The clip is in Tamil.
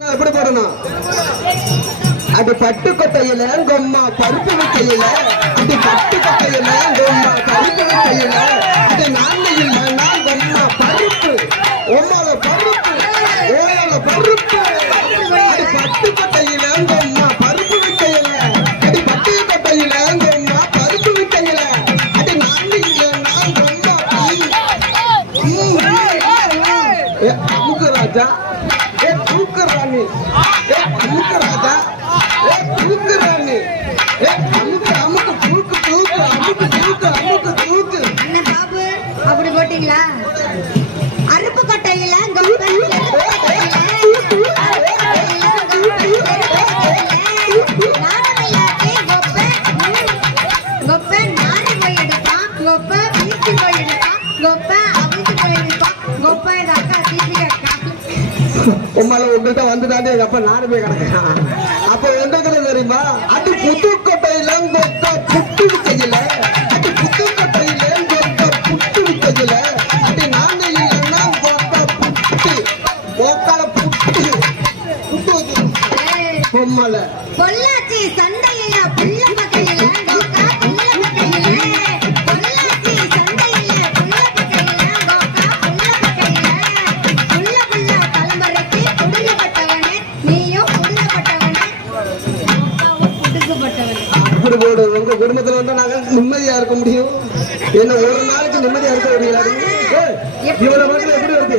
எப்படி போடணும்? அது பட்டு கொட்டையில கொம்மா பருப்பு வைக்கையில, அது பட்டு கொட்டையில கொம்மா பருப்பு வைக்கையில, அது நான்கு இல்ல நான் கொம்மா பருப்பு, ஒம்மால பருப்பு, ஓயால பருப்பு. அது பட்டு கொட்டையில கொம்மா பருப்பு வைக்கையில, அது பட்டு கொட்டையில கொம்மா பருப்பு வைக்கையில, அது நான்கு இல்ல நான் கொம்மா பருப்பு. ராஜா ராணி அமுக்கு ராஜா தூக்கு ராணி அமுக்கு அமுக்கு தூக்கு தூக்கு அமுக்கு தூக்கு அமுக்கு தூக்கு. என்ன பாபு அப்படி போட்டீங்களா? அருப்பு கொட்டையில உம்மால உங்கள்கிட்ட வந்துட்டாண்டே எங்க அப்பா நானு போய் கிடக்கேன். அப்ப எங்களுக்கு தெரியுமா? அது புதுக்கோட்டையில கொக்க புட்டு வித்தையில, அது புதுக்கோட்டையில கொக்க புட்டு வித்தையில, அது நாங்க இல்லைன்னா கொக்க புட்டு கொக்கால புட்டு புட்டு பொம்மல பொள்ளாச்சி சண்டையில புள்ள பக்கையில கொக்கா புள்ள பக்கையில, பொள்ளாச்சி சண்டையில புள்ள பக்கையில கொக்கா புள்ள பக்கையில, புள்ள புள்ள பலமரைக்கு புடுங்கப்பட்டவனே நீயும் புடுங்கப்பட்டவனே கொக்காவும் புடுங்கப்பட்டவனே. அப்படி போடு. உங்க குடும்பத்துல வந்து நாங்க நிம்மதியா இருக்க முடியும்? என்ன ஒரு நாளைக்கு நிம்மதியா இருக்க முடியல? இவனை மட்டும் எப்படி இருக்கு?